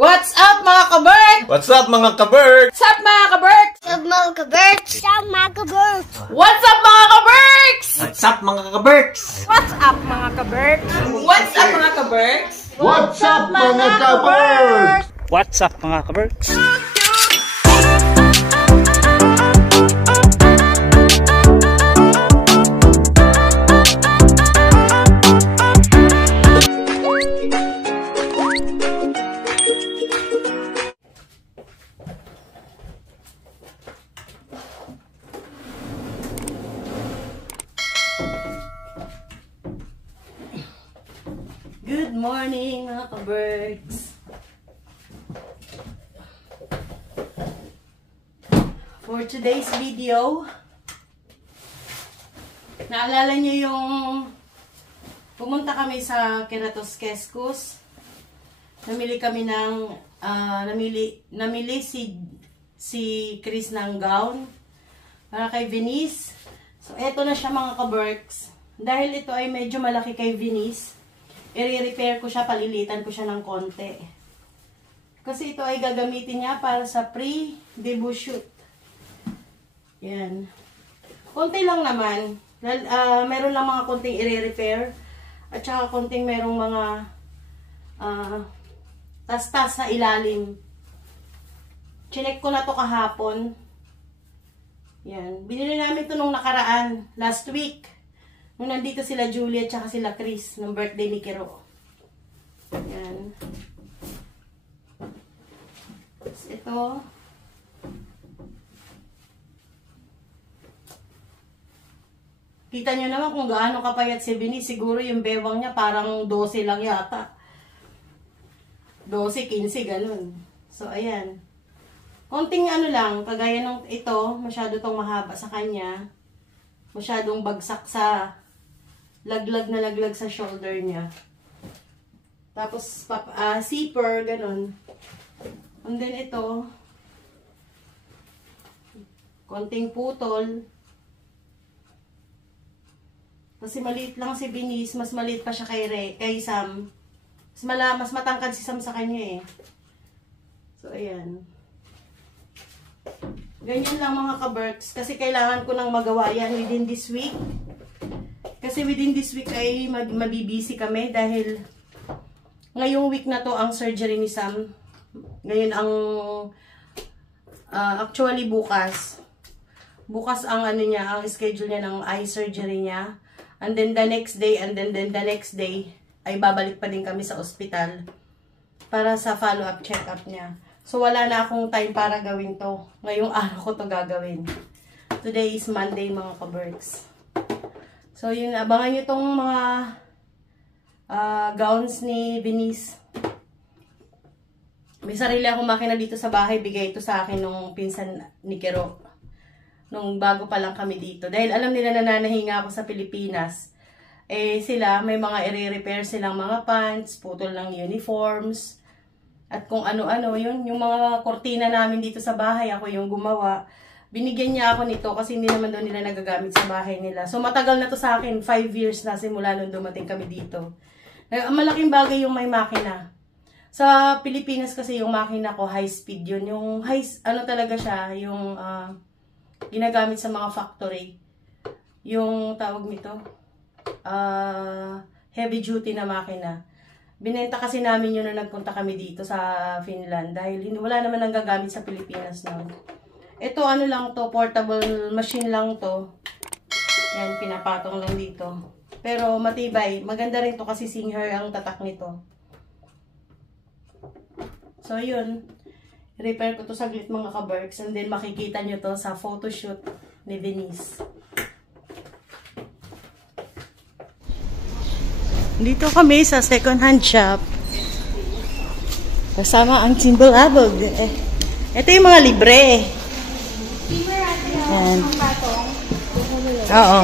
What's up mga kaberk? What's up mga kaberk? What's up mga kaberk? What's up mga kaberks? What's up mga kaberks? What's up mga kaberks? What's up mga kaberks? What's up mga kaberk? What's up mga kaberks? What's up mga kaberks? What's up mga kaberks? Good morning mga kaberks. For today's video, naalala niyo yung pumunta kami sa Keratos Keskus. Namili kami ng namili si Chris ng gown para kay Venice. So eto na siya mga kaberks. Dahil ito ay medyo malaki kay Venice, i-repair ko siya, palilitan ko siya ng konti. Kasi ito ay gagamitin niya para sa pre-debut shoot. Yan. Konti lang naman. Meron lang mga konting i-repair. At saka konting merong mga tas-tas sa ilalim. Chinek ko na to kahapon. Yan. Binili namin to nung nakaraan. Last week. Nung nandito sila Julia at saka sila Chris. Nung birthday ni Kero. Yan. Tapos ito. Kita nyo naman kung gaano kapayat si Bini. Siguro yung bewang niya parang 12 lang yata. 12, 15, ganun. So, ayan. Konting ano lang, kagaya nung ito, masyado tong mahaba sa kanya. Masyadong bagsak sa laglag na laglag sa shoulder niya. Tapos, zipper, ganun. And then ito, konting putol. Kasi maliit lang si Venice, mas maliit pa siya kay Sam. Mas matangkad si Sam sa kanya eh. So, ayan. Ganyan lang mga kaberks. Kasi kailangan ko nang magawa yan within this week. Kasi within this week ay mabibisi kami dahil ngayong week na to ang surgery ni Sam. Ngayon ang actually bukas. Bukas ang ano niya, ang schedule niya ng eye surgery niya. And then the next day, and then the next day, ay babalik pa din kami sa ospital para sa follow-up check-up niya. So, wala na akong time para gawin to. Ngayong araw ko to gagawin. Today is Monday, mga kaberks. So, yun, abangan nyo tong mga gowns ni Venice. May sarili akong makina dito sa bahay. Bigay ito sa akin nung pinsan ni Kero. Nung bago pa lang kami dito. Dahil alam nila na nanahinga ako sa Pilipinas. Eh sila, may mga i-repair silang mga pants, putol ng uniforms, at kung ano-ano yun. Yung mga kortina namin dito sa bahay, ako yung gumawa. Binigyan niya ako nito kasi hindi naman daw nila nagagamit sa bahay nila. So matagal na to sa akin, 5 years na simula nung dumating kami dito. Malaking bagay yung may makina. Sa Pilipinas kasi yung makina ko, high speed yun. Yung ano talaga siya, yung ginagamit sa mga factory. Yung tawag nito, heavy duty na makina. Binenta kasi namin yun na nagpunta kami dito sa Finland dahil wala naman nang gagamit sa Pilipinas na. Ito ano lang to, portable machine lang to. Yan, pinapatong lang dito. Pero matibay. Maganda rin to kasi Singer ang tatak nito. So yun. Repair ko to saglit mga kaberks and then makikita nyo to sa photoshoot ni Venice. Dito kami sa second hand shop. Kasama ang Symbol Abog. Ito yung mga libre. Yan. Oo.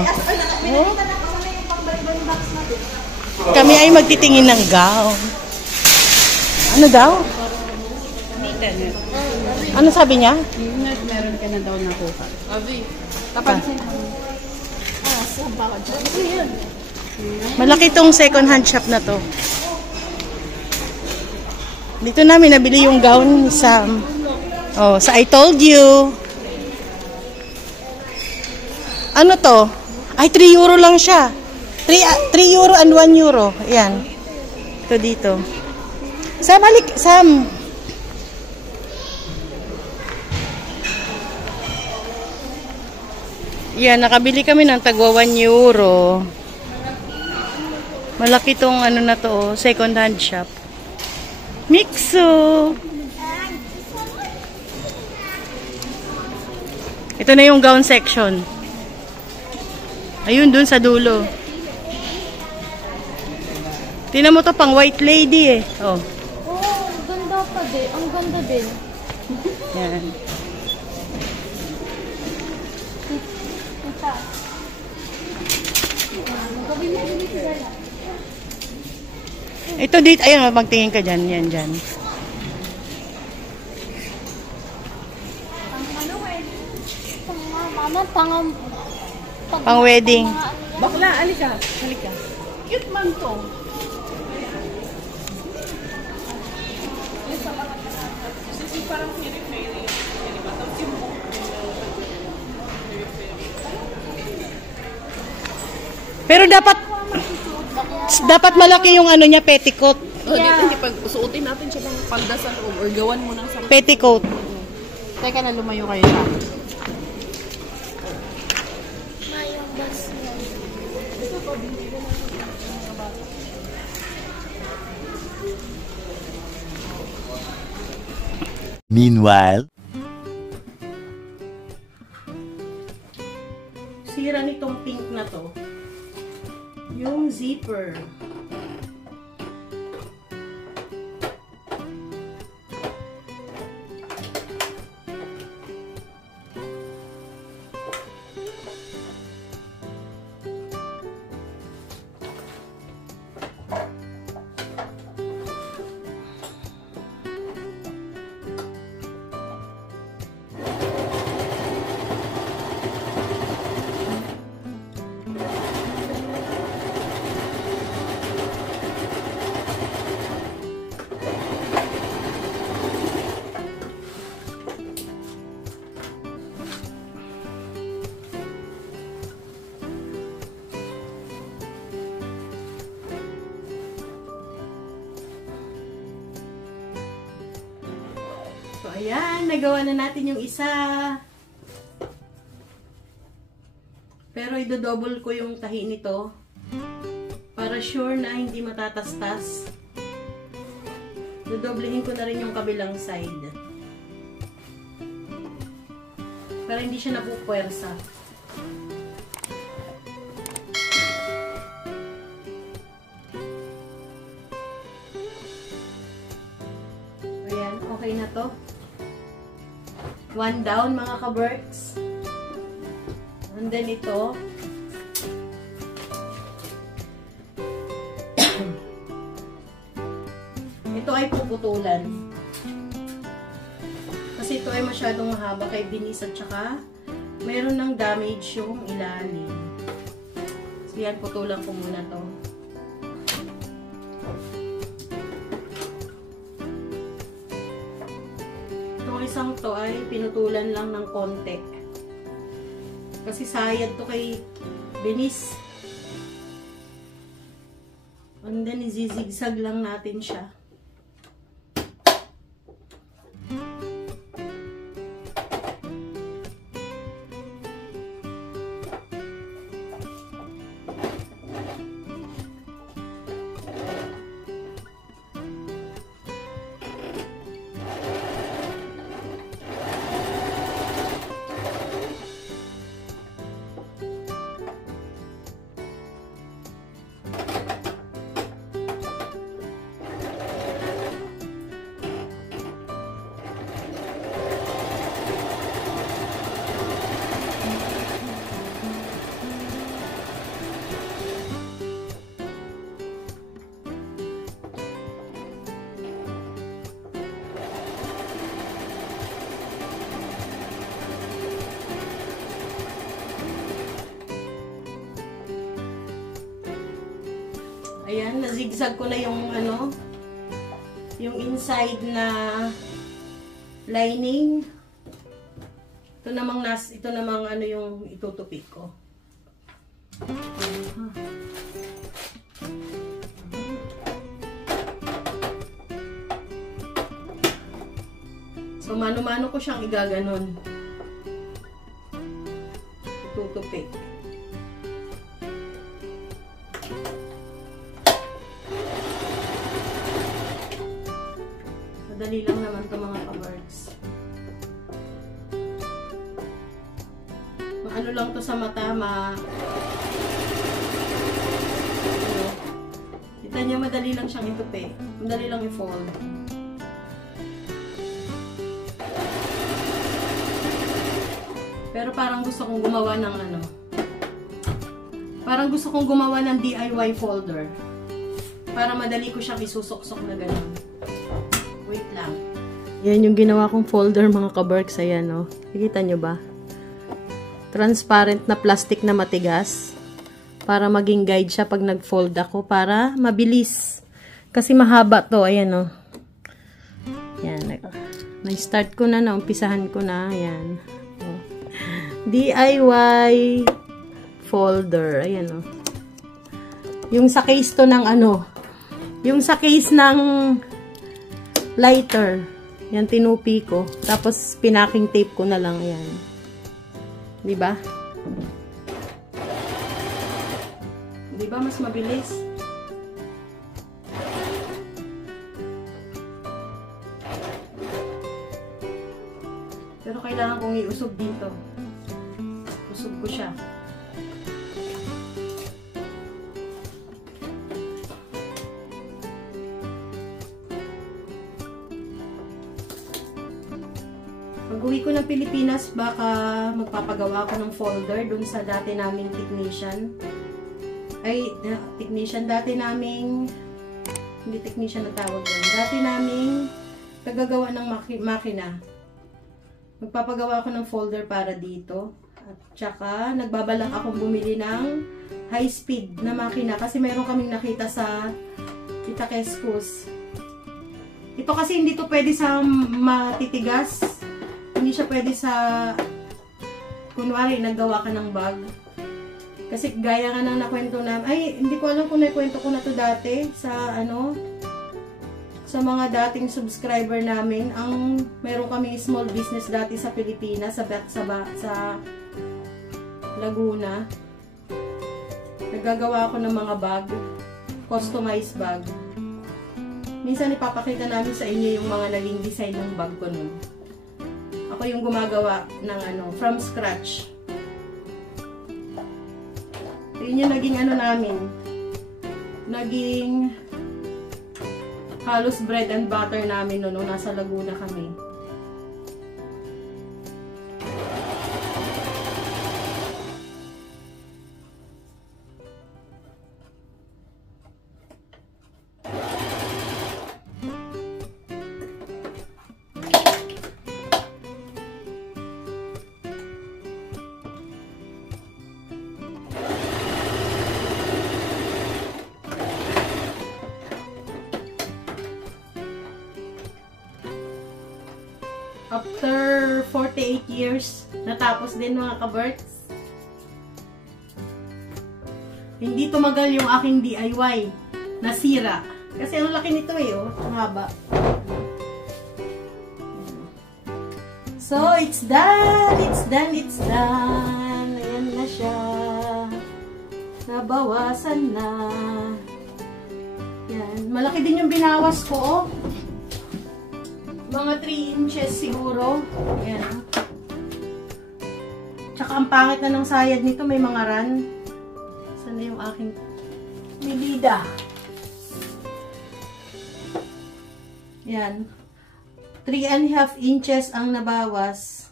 Kami ay magtitingin ng gown. Ano daw? Ano sabi niya? Meron ka na daw nakuha. Abi, tapansin mo. Saan ba ka dyan? Malaki tong second hand shop na to. Dito namin nabili yung gown ni Sam. Oh, sa I told you. Ano to? Ay, 3 euro lang siya. 3 euro and 1 euro. Ayan. Ito dito. Sam, halik. Sam. Yan, nakabili kami ng tagwa 1 euro. Malaki tong ano na to, second hand shop. Mixo. Ito na yung gown section. Ayun, dun sa dulo. Tingnan mo to, pang white lady eh. Oh. Oh, ganda pa din. Ang ganda din. Yan. Ito dito, ayun, magtingin ka dyan. Yan, dyan. Mama, Pang wedding. Bakla, alika. Halika. Cute man to. Pero dapat malaki yung ano niya, petticoat. Hindi pag suotin natin siya ng palda sa loob or gawan mo ng sa... Petticoat. Teka na, lumayo kayo sa akin. Meanwhile, Sira nitong pink na to. Yung zipper. So, ayan, nagawa na natin yung isa. Pero idodouble ko yung tahi nito para sure na hindi matatastas. Dodoblehin ko na rin yung kabilang side para hindi siya napupwersa. Ayan, okay na to. One down mga ka-Berks. And then ito. Ito ay puputulan. Kasi ito ay masyadong mahaba kay binis at saka mayroon ng damage yung ilalim. So yan, putulan ko muna to. Itong isang to ay pinutulan lang ng konti. Kasi sayad to kay binis. And then, izizigzag lang natin siya. Ayan, nazigzag ko na yung yung inside na lining. Ito namang ano yung itutupik ko. So, mano-mano ko siyang igaganon. Tutupik. Madali lang naman ito mga ka-birds. Ano lang to sa mata, kita niyo, madali lang siyang itupi. Madali lang i-fold. Pero parang gusto kong gumawa ng parang gusto kong gumawa ng DIY folder. Para madali ko siyang isusok-sok na gano'n. Wait lang. Yan yung ginawa kong folder mga ka-Berks. Ayan o. Nakikita nyo ba? Transparent na plastic na matigas. Para maging guide siya pag nag-fold ako. Para mabilis. Kasi mahaba to. Ayan o. Yan. Na-start ko na. Naumpisahan ko na. Ayan. DIY folder. Ayan o. Yung sa case to ng yung sa case ng lighter. Yan, tinupi ko. Tapos, pinacking tape ko na lang. Ayan. Diba? Diba? Mas mabilis. Pero kailangan kong iusog dito. Usog ko siya. Pag-uwi ko ng Pilipinas, baka magpapagawa ko ng folder dun sa dati naming technician. Dati naming, hindi technician na tawag doon. Dati naming tagagawa ng makina. Magpapagawa ko ng folder para dito. At saka, nagbabalak akong bumili ng high-speed na makina. Kasi mayroon kaming nakita sa Kita Keskus. Ito kasi hindi to pwede sa matitigas. Hindi siya pwede sa, kunwari, naggawa ka ng bag. Kasi gaya nga nang nakwento na, hindi ko alam kung nakwento ko na to dati sa, sa mga dating subscriber namin. Meron kami small business dati sa Pilipinas, sa Laguna. Naggagawa ako ng mga bag, customized bag. Minsan ipapakita namin sa inyo yung mga naging design ng bag ko nun. Ako yung gumagawa ng from scratch. Yun yung naging namin. Naging halos bread and butter namin noon nung nasa Laguna kami. After 48 years, natapos din mga ka-Berks. Hindi tumagal yung aking DIY. Nasira. Kasi ang laki nito ang haba. So, it's done! It's done! It's done! Ayan na siya. Nabawasan na. Yan. Malaki din yung binawas ko, Mga 3 inches siguro. Ayan. Tsaka ang pangit na ng sayad nito. May mga run. Saan na yung aking nilida? Ayan. 3.5 inches ang nabawas.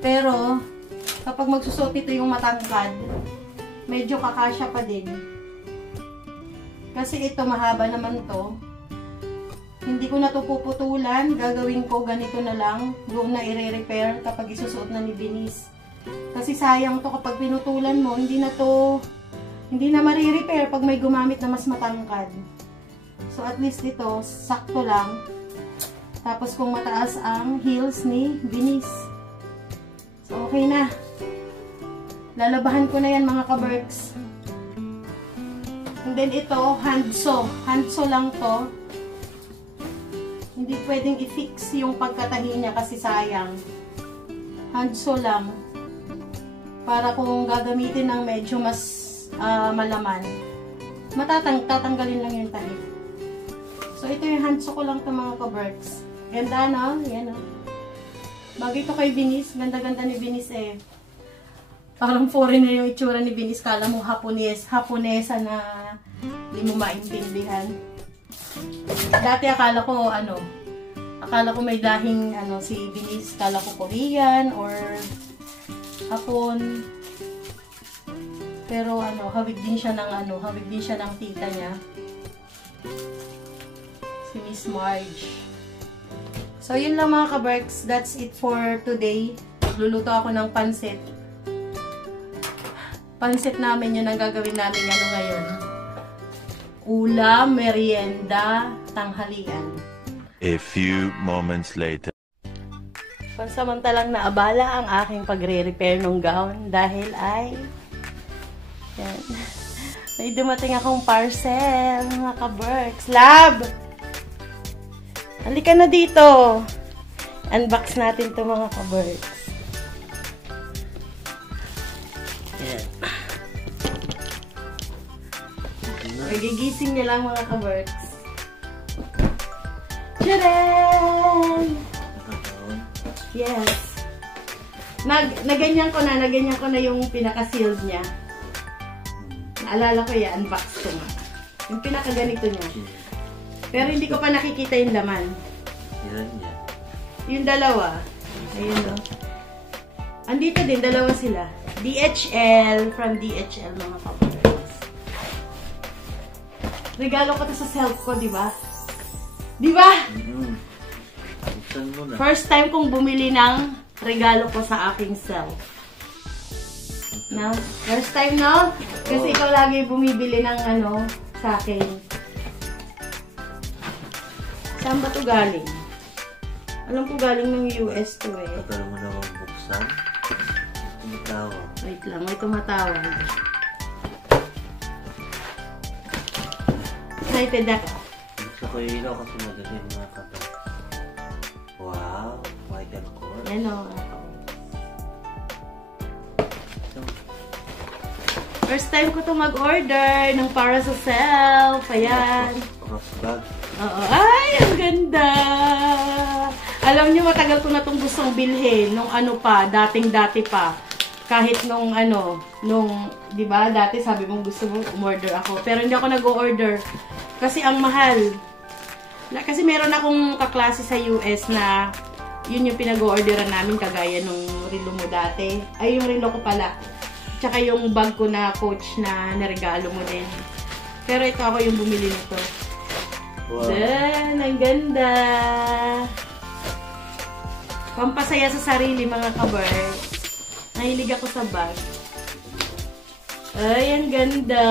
Pero, kapag magsusot ito yung matangkad, medyo kakasya pa din. Kasi ito, mahaba naman to. Hindi ko na ito puputulan. Gagawin ko ganito na lang. Doon na i-repair kapag isusuot na ni Denise. Kasi sayang to kapag pinutulan mo, hindi na to, hindi na marirepair pag may gumamit na mas matangkad. So, at least ito, sakto lang. Tapos, kung mataas ang heels ni Binis. So, okay na. Lalabahan ko na yan, mga ka-Berks. And then, ito, handso. Handso lang to. Hindi pwedeng i-fix yung pagkatahi niya kasi sayang. Handso lang. Para kung gagamitin ng medyo mas malaman, tatanggalin lang yung tahi. So, ito yung handso ko lang ito, mga ka-Berks. Ganda, no? Yan, no? Bagay ito kay Binis. Ganda-ganda ni Binis, eh. Parang foreigner yung itsura ni Binis. Kala mo Haponesa na hindi mo maintindihan. Dati akala ko may lahing si Binis, akala ko Korean or Hapon. Pero hawig din siya ng tita niya. Si Miss Marge. So yun lang, mga ka-Berks, that's it for today. Magluluto ako ng pansit. Pansit namin yun ang gagawin namin ngayon. Ulam, merienda, tanghalian. A few moments later. Pansamantalang naabala ang aking pagre-repair ng gown dahil yan. May dumating akong parcel, mga ka-Berks. Lab! Halika na dito. Unbox natin to, mga ka-Berks. Yan. Nagigising niya lang, mga ka-Berks. Tcharan! Yes. Naganyan ko na yung pinaka-sealed niya. Naalala ko yan, unbox ko nga. Yung pinaka-ganito niya. Pero hindi ko pa nakikita yung laman. Yung dalawa. Ayun, no? Andito din, dalawa sila. DHL, from DHL, mga ka-Berks. Regalo ko to sa self ko, di ba? Di ba? First time kong bumili ng regalo ko sa aking self. No? First time, no? Kasi ikaw lagi bumibili ng sa akin. Saan ba ito galing? Alam ko galing ng US to eh. Tagal mo naman buksan. Tumatawag. Wait lang, may tumatawag. Excited ako. Gusto ko yung ilaw kasi magaling mga kapatid. Wow, Michael Kors. Yan o. First time ko to mag-order ng para sa self. Ayan. Cross bag. Oo. Ay, ang ganda! Alam niyo, matagal ko na itong gustong bilhin. Nung dating-dati pa. Kahit nung di ba, dati sabi mong gusto mo umorder ako. Pero hindi ako nag-order. Kasi ang mahal. Kasi meron akong kaklase sa US na yun yung pinag-orderan namin kagaya nung relo mo dati. Ay, yung relo ko pala. Tsaka yung bag ko na coach na naregalo mo din. Pero ito ako yung bumili nito. Wow. Dan, ang ganda. Pampasaya sa sarili, mga ka-Berks. Nahilig ako sa bag. Ay, ang ganda.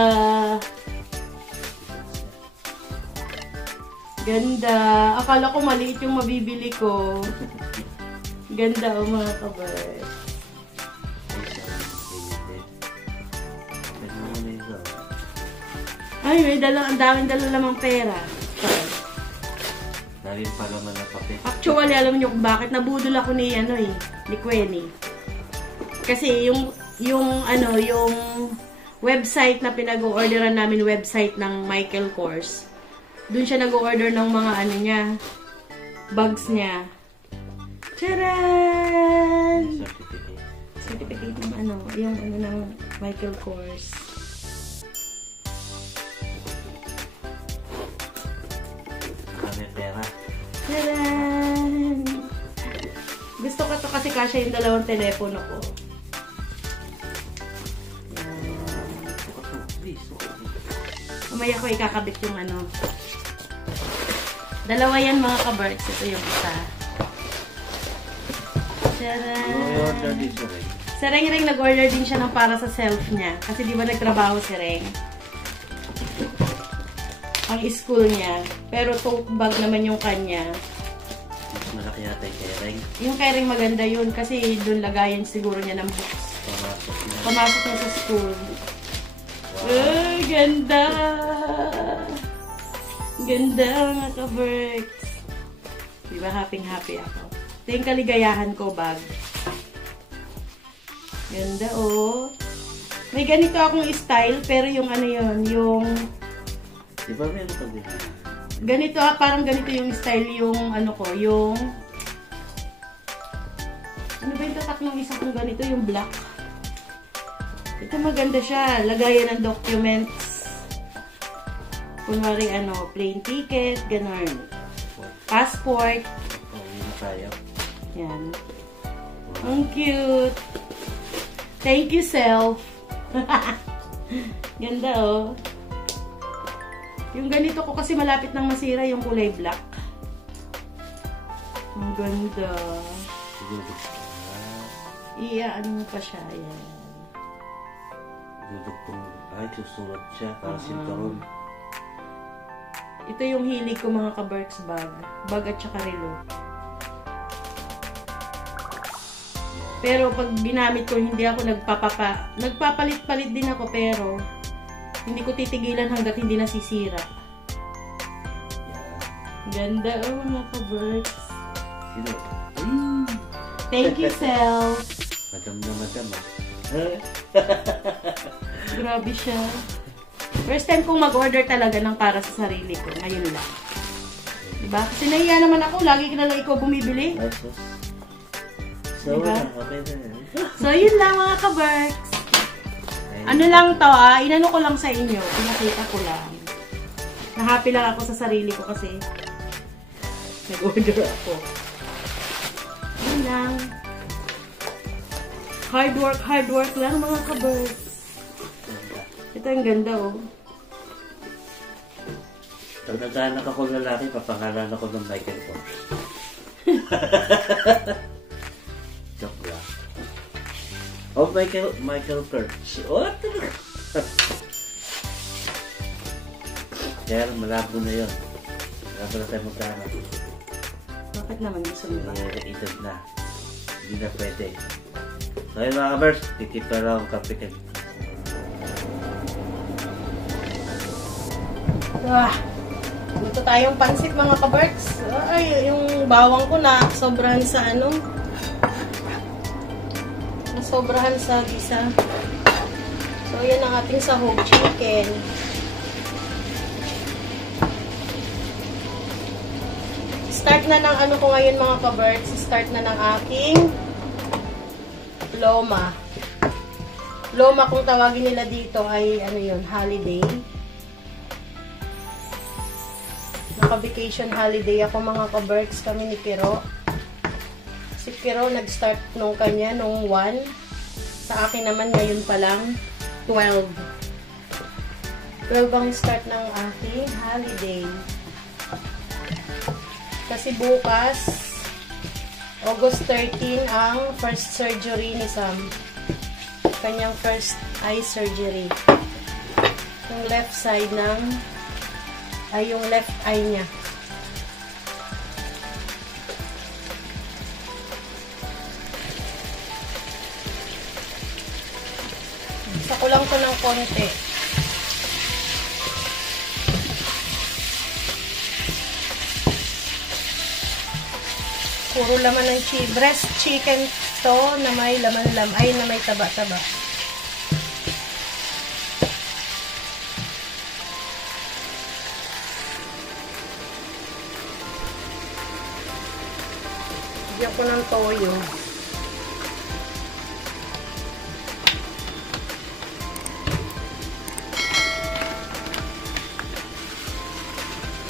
Ganda. Akala ko maliit yung mabibili ko. Ganda o, mga ka-Berks. Ay, may ang daming dala lamang pera. Dahil pala man na papel. Actually, alam niyo kung bakit nabudol ako ni Quenny. Kasi yung website na pinag-orderan namin, website ng Michael Kors. Doon siya nag-order ng mga bags niya. Tcharan! Certificate ng ng Michael Kors. Pera. Tcharan! Gusto ko to kasi kasya yung dalawang telepono ko. Mamaya ko ikakabit yung Dalawa yan, mga ka-Berks. Ito yung isa. Tcharan! Si Reng nag-order din siya ng para sa self niya. Kasi di ba nagtrabaho si Reng? ang school niya. Pero tote bag naman yung kanya. Mas malaki yata yung kering. Yung kering maganda yun kasi doon lagayan siguro niya ng books. Pumasok na sa school. Wow. Ganda! Ganda mga ka-Berks. Diba happy ako? Ito yung kaligayahan ko bag. Ganda oh. May ganito akong style pero yung ano yun, yung... Diba meron pa din? Ganito parang ganito yung style yung ano ko, yung... Ano ba yung tatak ng isa kong ganito? Yung black. Ito maganda siya. Lagayan ng documents. Kunwari ano, plane ticket, ganun. Passport. Oo, yun tayo. Yan. Ang cute. Thank you, self. Ganda oh. Yung ganito ko kasi malapit nang masira yung kulay black. Ang ganda. Ano mo pa siya. Yan. Dudugtong. Ay, susunod siya. Kasintaron. Ito yung hilig ko mga ka-Berks bag. Bag at saka relo. Pero pag ginamit ko, hindi ako nagpapalit-palit din ako pero hindi ko titigilan hanggat hindi nasisira. Ganda oh mga ka-Berks. Sino? Thank you, Self. Madam na madam ah. Grabe siya. First time kong mag-order talaga ng para sa sarili ko. Ngayon lang. Diba? Kasi nahiya naman ako. Lagi ka na lang ikaw bumibili. So, diba? Okay na. So, yun lang mga ka-Berks. Ano lang to inano ko lang sa inyo. Pinakita ko lang. Na-happy lang ako sa sarili ko kasi nag-order ako. Yun lang. Hard work lang mga ka-Berks. Ito ang ganda oh. Pag nagkaanak ako lalaki, papangalan ako ng Michael Kors. Joke lang. Oh, Michael Kors. What? Kaya malabo na yun. Malabo na tayo magkaanak. Bakit naman gusto mo ba? Edad na. Hindi na pwede. So yun mga kabers, titip na lang ang kape ka. Luto tayong pansit mga ka-Berks. Ay, yung bawang ko na sobrahan sa ano. Nasobrahan sa gisa. So yan ang ating sahog chicken. Start na ng ano ko ngayon mga ka-Berks. Start na ng aking loma. Loma kung tawagin nila dito ay ano yun, holiday. Naka-vacation holiday ako mga ka-Berks kami ni Kiro. Si Kiro nag-start nung kanya nung 1. Sa akin naman ngayon pa lang 12. 12 ang start ng aking holiday. Kasi bukas August 13 ang first surgery ni Sam. Kanyang first eye surgery. Yung left side ng yung left eye niya. Isa ko lang ko ng konti. Puro laman ng breast chicken to na may laman-laman. Ay, na may taba-taba. Bigyan ko ng toyo.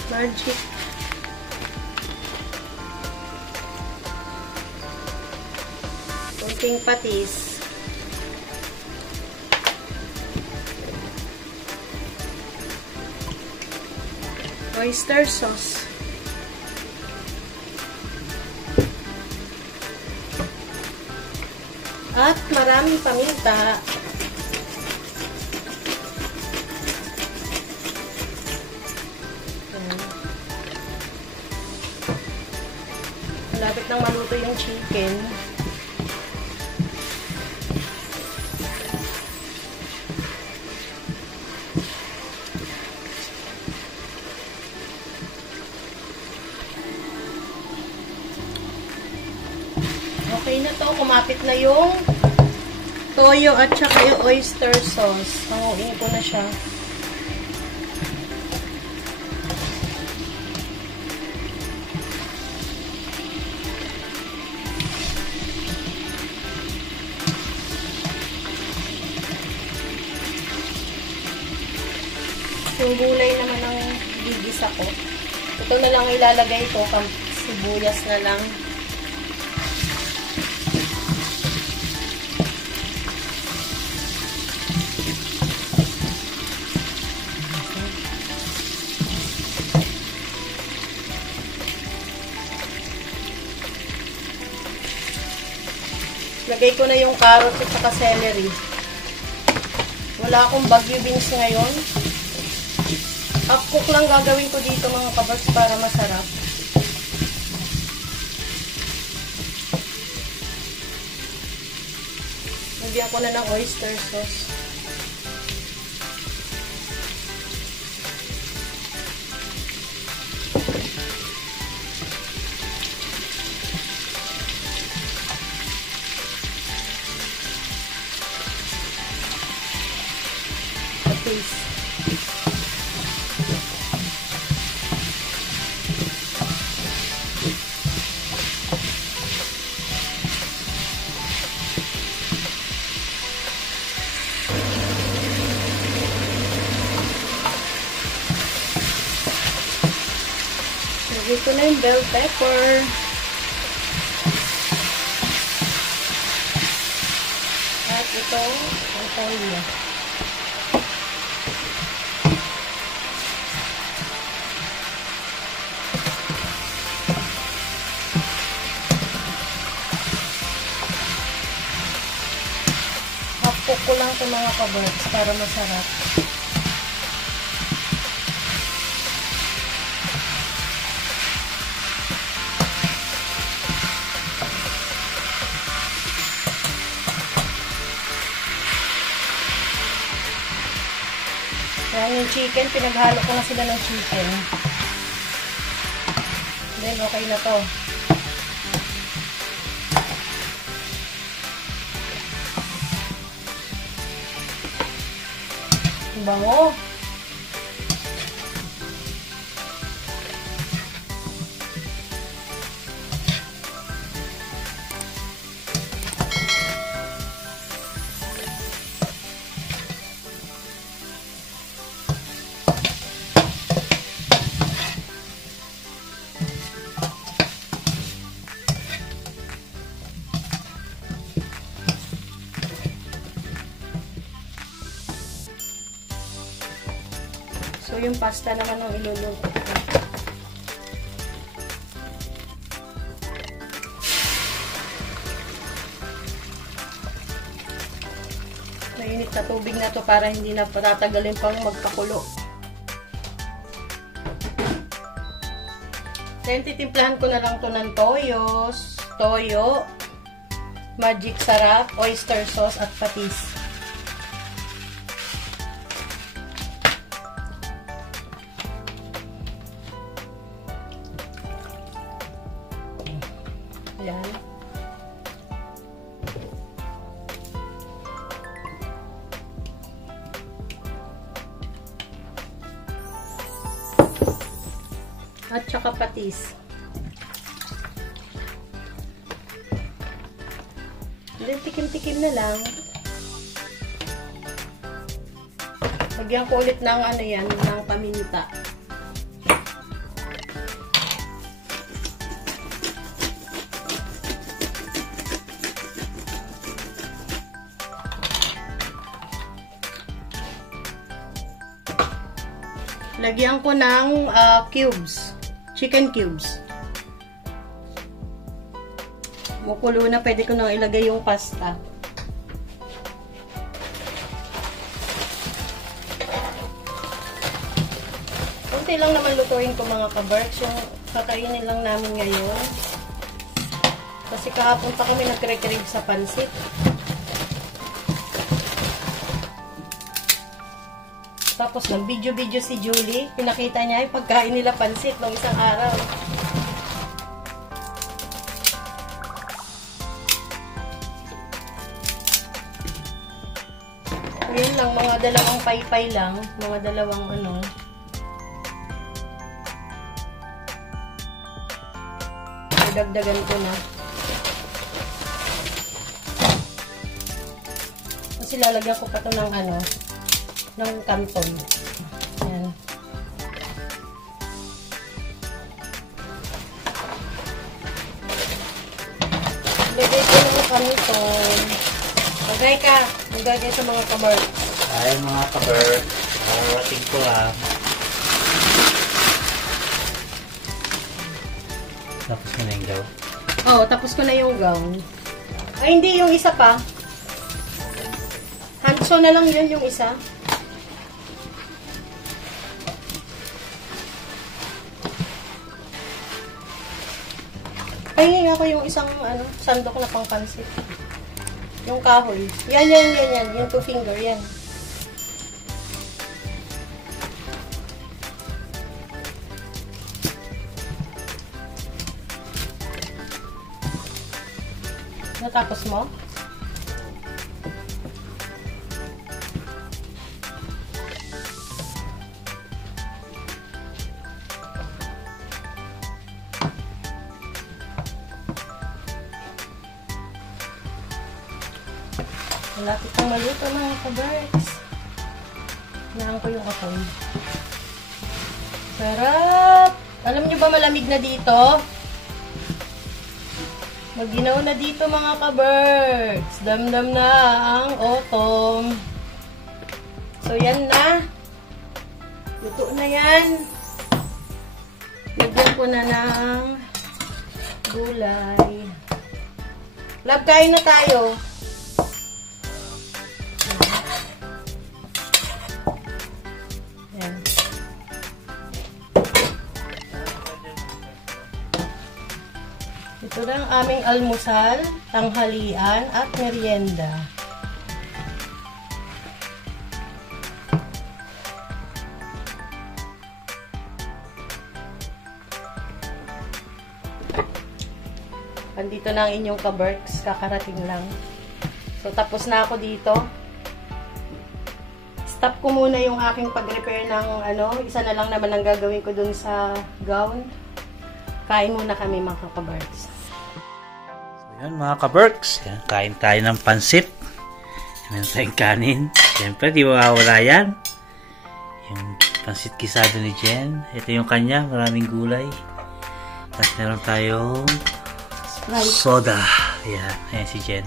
Magic. Kunting patis. Oyster sauce. At maraming paminta. Malapit nang maluto yung chicken. Okay na to. Kumapit na yung toyo at saka yung oyster sauce. Hanguin ko na siya. Yung gulay naman ang gigisa ko. Ito na lang ilalagay ko. Sibuyas na lang. Lagay ko na yung carrot at saka celery. Wala akong bagyo beans ngayon. Half cook lang gagawin ko dito mga kabats para masarap. Lagyan ko na ng oyster sauce. Patis. Lagay ko na yung bell pepper. At ito, ang toyo. Half-cook ko lang ito mga kabats para masarap. Ayan yung chicken, pinaghalo ko na sila ng chicken. Then, okay na to. Bango. So, yung pasta naman ang iluluto ko. Mainit na tubig na to para hindi na patatagalin pang magpakulo. Then, titimplahan ko na lang to ng toyo, magic sarap, oyster sauce, at patis. Ayan. At saka patis. Then, tikim-tikim na lang. Lagyan ko ulit ng ano yan, ng paminta. Lagyan ko ng cubes, chicken cubes. Mukulo na, pwede ko na ilagay yung pasta. Kunti lang naman lutuin ko mga kaberks, yung kakainin lang namin ngayon. Kasi kahapon pa kami nagre-crave sa pansit. Tapos nag-video-video si Julie. Pinakita niya yung pagkain nila pansit nung isang araw. Yun lang, mga dalawang paypay lang. Mga dalawang ano. Dagdagan ko na. Kasi lalagyan ko pa to ng ano, ng kanton. Ayan. Lagay ko ng kanton. Magay ka. Magay sa mga kabar. Ay, mga kabar. Marating ko lang. Tapos mo na yung gown? Oo, tapos ko na yung gown. Ay, hindi. Yung isa pa. Handso na lang yun, yung isa. Ay, ako yung isang ano, sandok na pang pansit. Yung kahoy. Yan. Yung 2 finger, yan. Natapos mo? Malapit ang maluto mga kabarks. Hinaan ko yung apoy. Sarap! Alam nyo ba malamig na dito? Maginaw na dito mga kabarks. Damdam na ang autumn. So yan na. Luto na yan. Lagyan ko na ng gulay. Love, kain na tayo. Yan. Ito na ang aming almusal, tanghalian at merienda. Andito na ang inyong kaberks, kakarating lang. So, tapos na ako dito. Stop ko muna yung aking pag-repair ng ano, isa na lang naman ang gagawin ko dun sa gown. Kain muna kami mga kaberks. So yan mga kaberks, kain tayo ng pansit. Meron tayong kanin. Siyempre, di mawawala yan. Yung pansit kisado ni Jen. Ito yung kanya, maraming gulay. Tapos meron tayong soda. Ayan, ayan si Jen.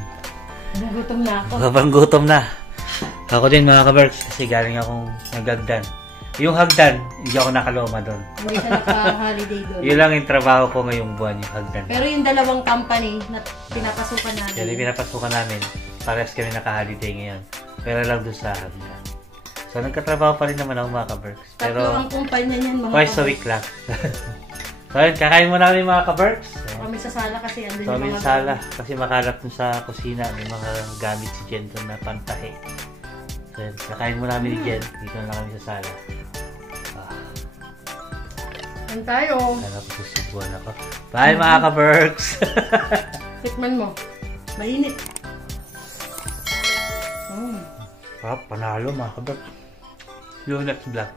Gutom na ako. Sobrang gutom na. Ako din mga kaberks, kasi galing akong naghagdan. Yung hagdan, hindi ako nakaloma doon. Hindi ka naka-holiday doon. Yun lang yung trabaho ko ngayong buwan, yung hagdan. Pero yung dalawang company na pinapasukan namin. Yan yung pinapasukan namin. Parehas kami naka-holiday ngayon. Pero lang doon sa hagdan. So, nagkatrabaho pa rin naman ako mga kaberks. Pero, Tatlo ang kumpanya niyan mga twice a week lang. So, yun, kakain muna kami mga kaberks. Kami sa sala kasi andun So, yung kami mga sa sala. Kasi makalap dun sa kusina. May mga gamit si Jen doon na pantahe. So, yun, kakain muna kami ni Jen. Dito na kami sa sala. Yan tayo. Kaya po susubuan ako. Bye mga kaberks! Tikman mo. Mainit. Panalo mga kaberks. Yung next vlog.